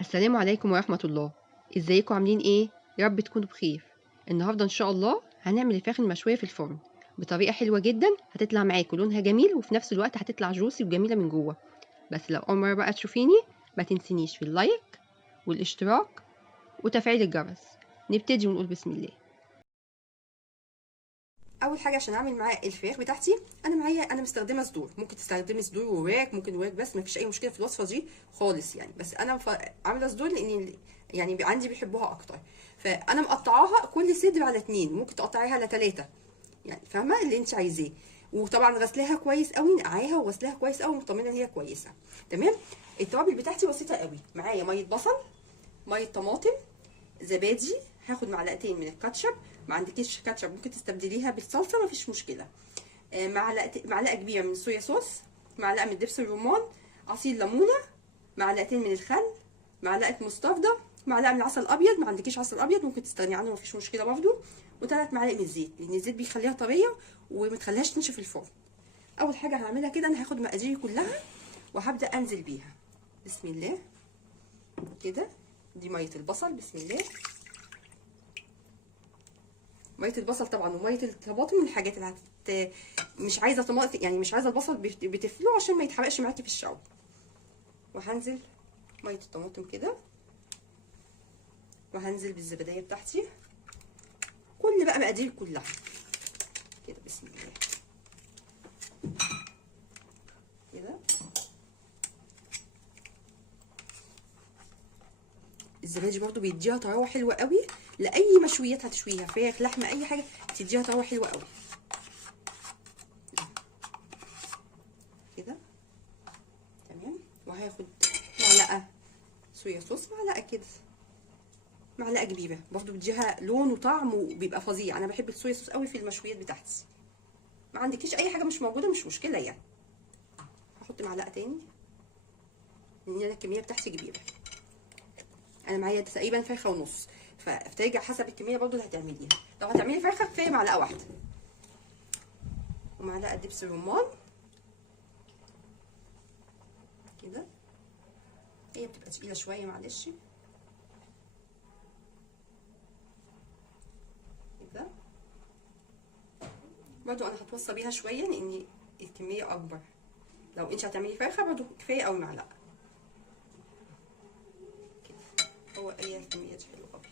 السلام عليكم ورحمة الله. ازيكم عاملين ايه؟ يا رب تكونوا بخير. النهارده ان شاء الله هنعمل الفراخ المشوية في الفرن بطريقة حلوة جدا، هتطلع معاكم لونها جميل وفي نفس الوقت هتطلع جوسي وجميلة من جوه. بس لو اول مرة بقى تشوفيني ما تنسينيش في اللايك والاشتراك وتفعيل الجرس. نبتدي ونقول بسم الله. اول حاجه عشان اعمل معاه الفراخ بتاعتي، انا مستخدمه صدور. ممكن تستخدمي صدور ووراك، ممكن وراك بس مفيش اي مشكله في الوصفه دي خالص يعني. بس انا عامله صدور لان يعني عندي بيحبوها اكتر. فانا مقطعاها كل صدر على 2، ممكن تقطعيها على 3 يعني، فاهمه اللي انت عايزاه. وطبعا غسلاها كويس قوي، نقعاها وغسلاها كويس قوي، مطمنه ان هي كويسه. تمام. التوابل بتاعتي بسيطه قوي. معايا ميه بصل، ميه طماطم، زبادي، هاخد معلقتين من الكاتشب. ما عندكيش كاتشب ممكن تستبدليها بالصلصه، مفيش مشكله. معلقه كبيره من الصويا صوص، معلقه من دبس الرمان، عصير ليمونه، معلقتين من الخل، معلقه مستردة، معلقه من العسل الابيض. ما عندكيش عسل ابيض ممكن تستغني عنه، مفيش مشكله برده. وثلاث معالق من الزيت، لان الزيت بيخليها طريه وما تخليهاش تنشف في الفرن. اول حاجه هعملها كده، انا هاخد مقاديري كلها وهبدا انزل بيها. بسم الله كده. دي ميه البصل، بسم الله. ميه البصل طبعا وميه الطماطم من الحاجات اللي مش عايزه طماطم يعني، مش عايزه البصل بتفلو عشان ما يتحرقش معاكي في الشعور. وهنزل ميه الطماطم كده، وهنزل بالزبديه بتاعتي. كل بقى مقادير كلها كده، بسم الله كده. الزبادي برضو بيديها طراوه حلوه قوي لاي مشويات هتشويها، فراخ، لحمه، اي حاجه تديها طراوه حلوه قوي كده. تمام. وهاخد معلقه صويا صوص، معلقه كده، معلقه كبيره برضو بتديها لون وطعم وبيبقى فظيع. انا بحب الصويا صوص قوي في المشويات بتاعتي. ما عندكيش اي حاجه مش موجوده مش مشكله يعني. هحط معلقه تاني لان انا الكميه بتاعتي كبيره. انا معايا تقريبا فرخه ونص، فترجع حسب الكميه برضو اللي هتعمليها. لو هتعملي فرخه كفايه معلقه واحده. ومعلقه دبس الرمان كده، هي بتبقى تقيله شويه معلش كده. برضو انا هتوصى بيها شويه لان الكميه اكبر. لو انت هتعملي فرخه برضو كفايه قوي معلقه كده. هو اي الكميه دي حلوه قوي.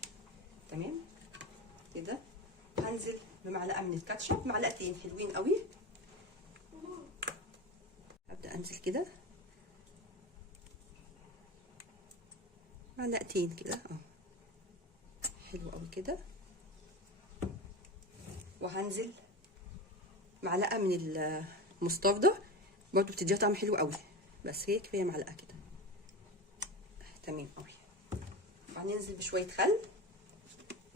تمام كده. هنزل بمعلقه من الكاتشب، معلقتين حلوين قوي. هبدا انزل كده معلقتين كده اهو، حلو قوي كده. وهنزل معلقه من المستردة، برضو بتديها طعم حلو قوي، بس هي كفايه معلقه كده. تمام قوي. وهننزل بشويه خل،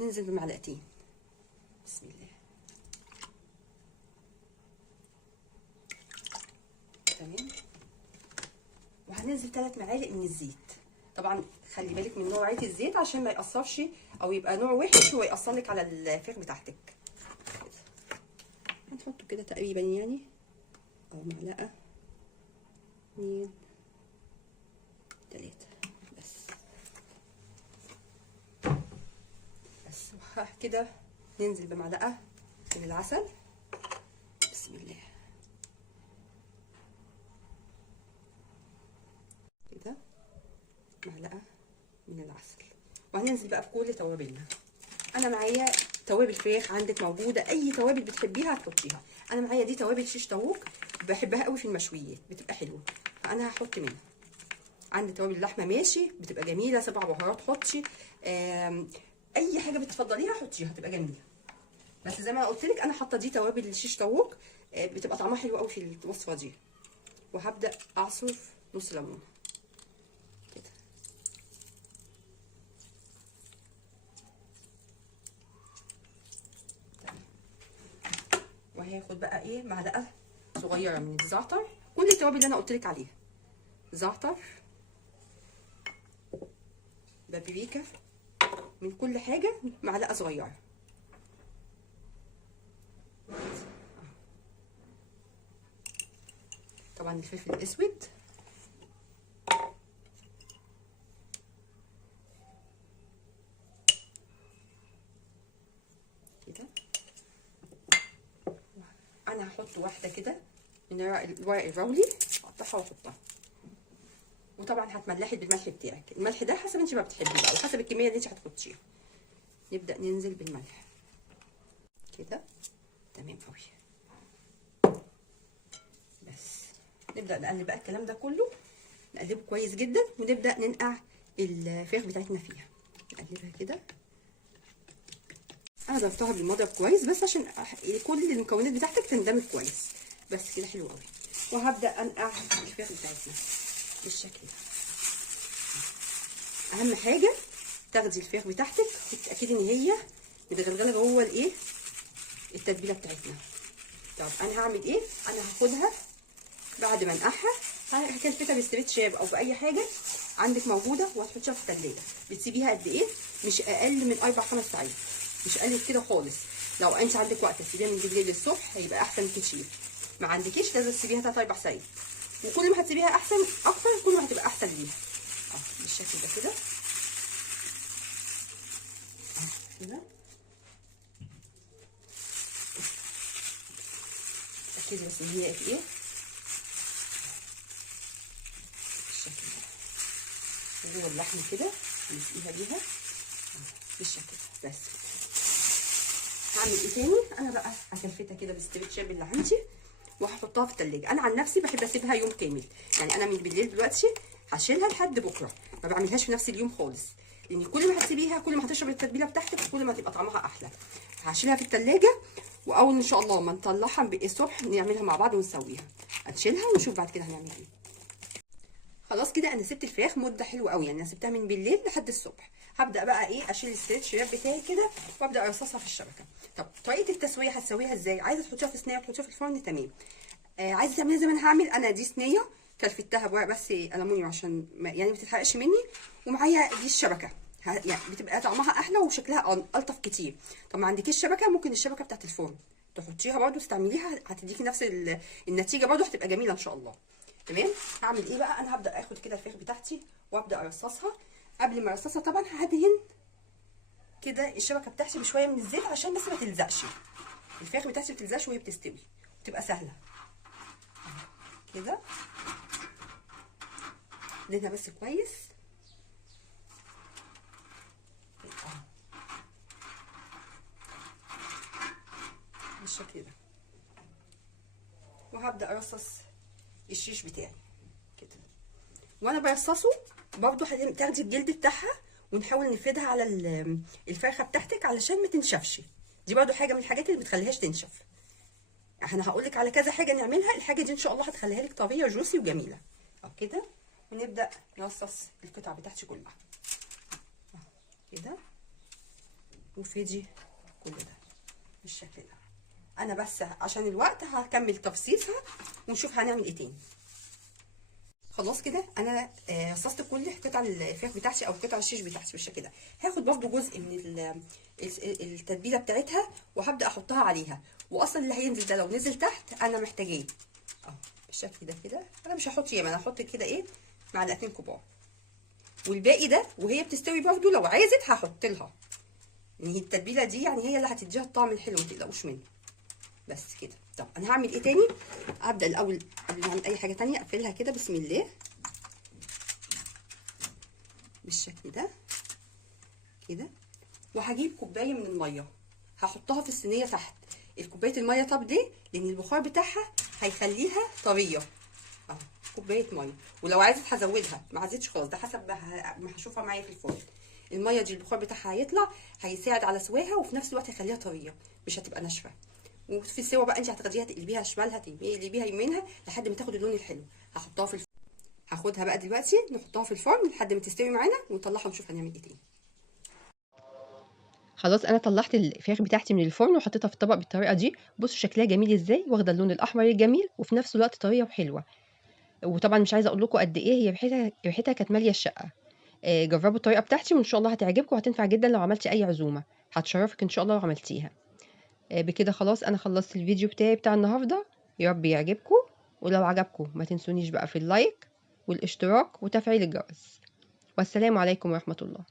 ننزل بمعلقتين. بسم الله. تمام. وهننزل 3 معالق من الزيت. طبعا خلي بالك من نوعيه الزيت عشان ما ياثرش او يبقى نوع وحش ويأثر لك على الفراخ بتاعتك. هنحطه كده تقريبا يعني، او معلقه 2 3 بس كده. ننزل بمعلقه من العسل، بسم الله كده، معلقه من العسل. وهننزل بقى بكل توابلنا. انا معايا توابل فراخ، عندك موجوده اي توابل بتحبيها هتحطيها. انا معايا دي توابل شيش طاووق، بحبها قوي في المشويات بتبقى حلوه، فانا هحط منها. عندي توابل اللحمه ماشي بتبقى جميله، 7 بهارات حطي، اي حاجه بتفضليها حطيها هتبقى جميله. بس زي ما قلت لك انا حاطه دي توابل الشيش طاووق، بتبقى طعمها حلو قوي في الوصفه دي. وهبدا اعصر نص ليمونه كده. وهاخد بقى ايه معلقه صغيره من الزعتر، كل التوابل اللي انا قلت لك عليها، زعتر، بابريكا، من كل حاجه معلقه صغيره. طبعا الفلفل الاسود، هحط واحده كده من الورق الرولي، اقطعها واحطها. وطبعا هتملحي بالملح بتاعك، الملح ده حسب انت ما بتحبيه بقى وحسب الكميه اللي انت هتحطيها. نبدا ننزل بالملح كده، تمام قوي. بس نبدا نقلب بقى الكلام ده كله، نقلبه كويس جدا، ونبدا ننقع الفراخ بتاعتنا فيها. نقلبها كده. انا ضربتها بالمضرب كويس بس عشان كل المكونات بتاعتك تندمج كويس. بس كده حلو قوي. وهبدا انقع الفراخ بتاعتنا بالشكل ده. اهم حاجه تاخدي الفراخ بتاعتك وتتاكدي ان هي متغلغله جوه الايه، التتبيله بتاعتنا. طب انا هعمل ايه؟ انا هاخدها بعد ما انقعها، هكلفتها بستريتش شاب او باي حاجه عندك موجوده، وهتحطيها في التلاجة. بتسيبيها قد ايه؟ مش اقل من 4-5 ساعات، مش اقل كده خالص. لو انت عندك وقت تسيبيها من بالليل للصبح هيبقى احسن كتير. ما عندكيش لازم تسيبيها 3-4 ساعات، وكل ما هتسيبيها احسن اكتر كل ما هتبقى احسن ليها. بالشكل ده كده كده. اتاكدي بس ان هي ايه بالشكل ده، جوه اللحم كده نسقيها بيها بالشكل ده. بس هعمل ايه تاني؟ انا بقى هكلفتها كده بالستريتش شاب اللي عندي، وهحطها في التلاجة. انا عن نفسي بحب اسيبها يوم كامل، يعني انا من بالليل دلوقتي هشيلها لحد بكره، ما بعملهاش في نفس اليوم خالص، لان كل ما هتسيبيها كل ما هتشرب التتبيله بتاعتك كل ما تبقى طعمها احلى. هشيلها في التلاجة، واول ان شاء الله ما نطلعها الصبح نعملها مع بعض ونسويها. هنشيلها ونشوف بعد كده هنعمل ايه. خلاص كده انا سبت الفراخ مده حلوه قوي، يعني انا سبتها من بالليل لحد الصبح. هبدا بقى ايه، اشيل الستريتش راب بتاعي كده وابدا ارصصها في الشبكه. طب طريقه التسويه هتسويها ازاي؟ عايزه تحطيها في صينيه وتحطيها في الفرن، تمام. عايزه تعمليها زي ما انا هعمل. انا دي صينيه كلفتها بورق بس الومنيوم عشان يعني ما تتحرقش مني، ومعايا دي الشبكه، يعني بتبقى طعمها احلى وشكلها الطف كتير. طب ما عندكيش شبكه، ممكن الشبكه بتاعت الفرن تحطيها برده تستعمليها، هتديكي نفس النتيجه برده، هتبقى جميله ان شاء الله. تمام. هعمل ايه بقى؟ انا هبدا اخد كده الفراخ بتاعتي وابدا ارصصها. قبل ما ارصصها طبعا هدهن كده الشبكه بتاعتي بشويه من الزيت عشان بس ما تلزقش. الفراخ بتاعتي ما تلزقش وهي بتستوي، وتبقى سهله كده. ادهنها بس كويس بالشكل ده. وهبدا ارصص الشيش بتاعي كده. وانا برصصه برضو هتاخدي الجلد بتاعها ونحاول نفردها على الفرخه بتاعتك علشان ما تنشفش. دي برضو حاجه من الحاجات اللي بتخليهاش تنشف. انا هقولك على كذا حاجه نعملها، الحاجه دي ان شاء الله هتخليها لك طريه وجوسي وجميله. كده. ونبدا نرصص القطع بتاعتي كلها كده، وفدي كل ده بالشكل ده. انا بس عشان الوقت هكمل تفصيصها ونشوف هنعمل ايه تاني. خلاص كده انا رصصت كل قطع الفراخ بتاعتي او قطع الشيش بتاعتي بالشكل ده. هاخد برضو جزء من التتبيله بتاعتها وهبدا احطها عليها، واصلا اللي هينزل ده لو نزل تحت انا محتاجاه بالشكل ده كده. انا مش هحط ياما، انا هحط كده ايه، معلقتين كبار، والباقي ده وهي بتستوي برضو لو عايزت هحط لها، يعني التتبيله دي يعني هي اللي هتديها الطعم الحلو، ما تقلقوش منه. بس كده. طب انا هعمل ايه تاني؟ ابدا الاول قبل ما اعمل اي حاجه تانية اقفلها كده بسم الله بالشكل ده كده. وهجيب كوبايه من الميه هحطها في الصينيه تحت. الكوبايه الميه طب ليه؟ لان البخار بتاعها هيخليها طريه. كوبايه ميه، ولو عايزه هزودها، ما عايزتش خلاص، ده حسب ما هشوفها معايا في الفرن. الميه دي البخار بتاعها هيطلع، هيساعد على سواها، وفي نفس الوقت هيخليها طريه مش هتبقى ناشفه. وفي السوا بقى انت هتاخديها تقلبيها شمالها تقلبيها يمينها لحد ما تاخد اللون الحلو. هحطها في الفرن. هاخدها بقى دلوقتي نحطها في الفرن لحد ما تستوي معانا ونطلعها ونشوف هنعمل ايه تاني. خلاص انا طلعت الفراخ بتاعتي من الفرن وحطيتها في الطبق بالطريقه دي. بصوا شكلها جميل ازاي، واخده اللون الاحمر الجميل وفي نفس الوقت طريه وحلوه. وطبعا مش عايزه اقول لكم قد ايه هي ريحتها كانت ماليه الشقه. جربوا الطريقه بتاعتي وان شاء الله هتعجبكم وهتنفع جدا لو عملتي اي عزومه، هتشرفك ان شاء الله لو عملتيها. بكده خلاص انا خلصت الفيديو بتاعي بتاع النهارده، يا رب يعجبكم. ولو عجبكم ما تنسونيش بقى في اللايك والاشتراك وتفعيل الجرس. والسلام عليكم ورحمه الله.